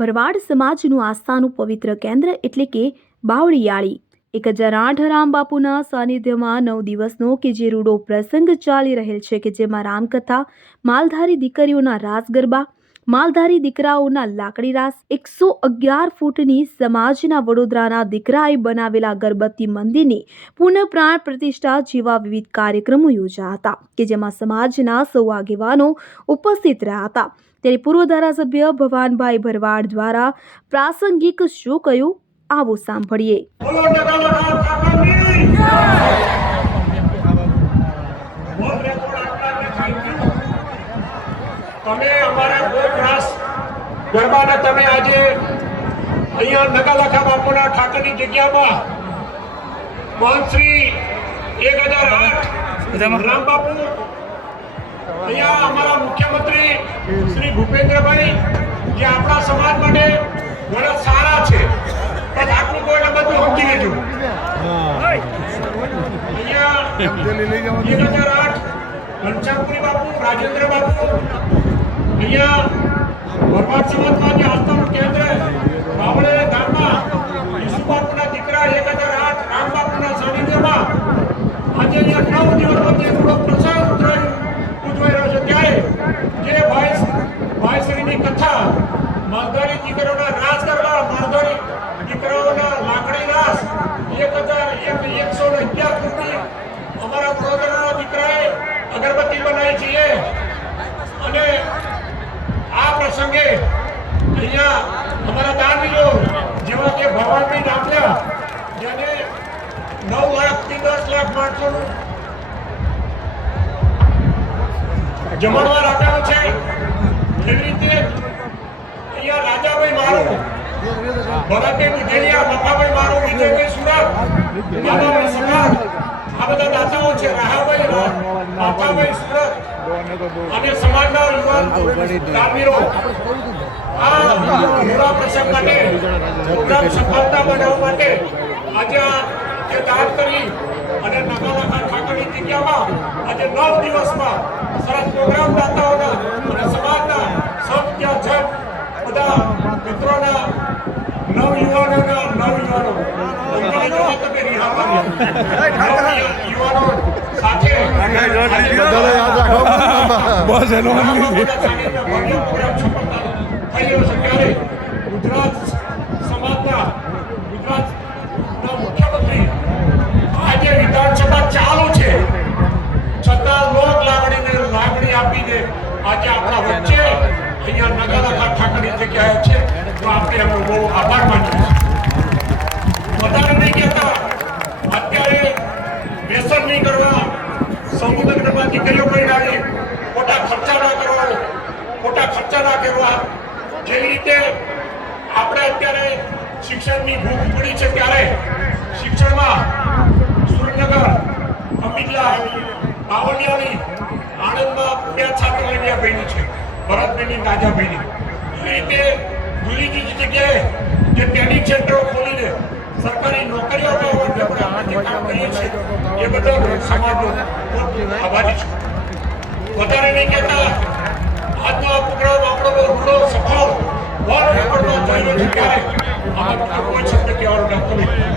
ભરવાડ સમાજનું આસ્થાનું પવિત્ર કેન્દ્ર એટલે કે બાવળિયાળી 1008 રામબાપુના સાનિધ્યમાં 9 દિવસનો કે જે રૂડો પ્રસંગ ચાલી રહેલ છે કે જેમાં રામકથા, માલધારી દીકરીઓના રાસ ગરબા, માલધારી દીકરાઓના લાકડી રાસ, 111 ફૂટની સમાજના વડોદરાના દીકરાએ બનાવેલા ગરબત્તી મંદિરની પુનઃ પ્રાણ પ્રતિષ્ઠા જેવા વિવિધ કાર્યક્રમો યોજાયા હતા કે જેમાં સમાજના સૌ આગેવાનો ઉપસ્થિત રહ્યા હતા। ત્યારે પૂર્વ ધારાસભ્ય ભવાનભાઈ ભરવાડ દ્વારા પ્રાસંગિક શું કહ્યું આવો સાંભળીએ। તમે અમારા ગોળ રાસ ગરબાને તમે આજે અહીંયા નગાલખા બાપુના ઠાકરની જગ્યામાં મહંત શ્રી 1008 રામ બાપુ અહીંયા અમારા મુખ્યમંત્રી શ્રી ભૂપેન્દ્રભાઈ જે આપણા સમાજ માટે ઘણા સારા છે પણ આટલું કોઈને બધું સમજી લેજો। અહીંયા 1008 ઘનશ્યામપુરી બાપુ, રાજેન્દ્ર બાપુ અહીંયા ભરવાડ સમાજમાં જે આસ્થાનું કેન્દ્ર બાવળે ગામમાં ઈસુ બાપુના દીકરા 1008 રામ બાપુના સાનિધ્યમાં આજે અહીંયા 9 દિવસનો જે પૂરો પ્રસંગ ઉજવાઈ રહ્યો છે ત્યારે જે ભાઈશ્રીની કથા, માલધારી દીકરીઓના રાસ ગરબા, માલધારી દીકરાઓના લાકડી રાસ 111 ફૂટની અમારા વડોદરાના દીકરાએ અગરબત્તી બનાવી છે અને આ પ્રસંગે અહીંયા અમારા દાનવીરો જેવા કે ભવાનભાઈ નામના જેને 9 લાખથી 10 લાખ માણસોનું જમણવાર આપ્યો છે, એવી રીતે અહીંયા રાજાભાઈ મારું, ભરતભાઈ મુધેલિયા, મકાભાઈ મારું, વિજયભાઈ સુરત, બાબાભાઈ સકાર, આ બધા દાતાઓ છે, રાહાભાઈ, માતાભાઈ સુરત અને સમાજના યુવાન દાનવીરો આ પૂરા પ્રસંગ માટે પ્રોગ્રામ સફળતા બનાવવા માટે આજે જે દાન કરી અને નગાલખા ઠાકરની જગ્યામાં આજે 9 દિવસમાં સરસ પ્રોગ્રામ દાતાઓના અને સમાજના સંત બધા મિત્રોના નવયુવાનો તમે યુવાનો સાથે ગુજરાત સમાજના ગુજરાતના મુખ્યમંત્રી આજે વિધાનસભા ચાલુ છે છતાં લોક લાગણી આપીને આજે આપણા વચ્ચે અહીંયા નગાલખા ઠાકરની જગ્યાએ છે તો આપણે એમનો બહુ આભાર માનીએ। વધારે નહીં કહેતા અત્યારે વ્યસન નહીં કરવા, સમૂહ લગ્નમાં દીકરીઓ પરિણામે ખોટા ખર્ચા ના કરવા, જેવી રીતે આપણે અત્યારે શિક્ષણની ભૂખ પડી છે ત્યારે શિક્ષણમાં સુરેન્દ્રનગર, અંબિકલા, બાવળિયાળી, આણંદમાં 2 છાત્રાલય બની છે, ભરતભાઈની, રાજાભાઈની, એવી રીતે જુદી જગ્યાએ જે ટ્રેનિંગ સેન્ટરો ખોલીને સરકારી નોકરીઓ આપણે કામ કરીએ છીએ એ બધા સમાજનો આભારી છે। વધારે નહીં કહેતા આજનો આ પ્રોગ્રામ આપણો રૂડો સફળ વર્લ્ડ રેકોર્ડમાં જઈ રહ્યો છે ત્યારે આમાં કોઈ શબ્દ કહેવાનું નથી।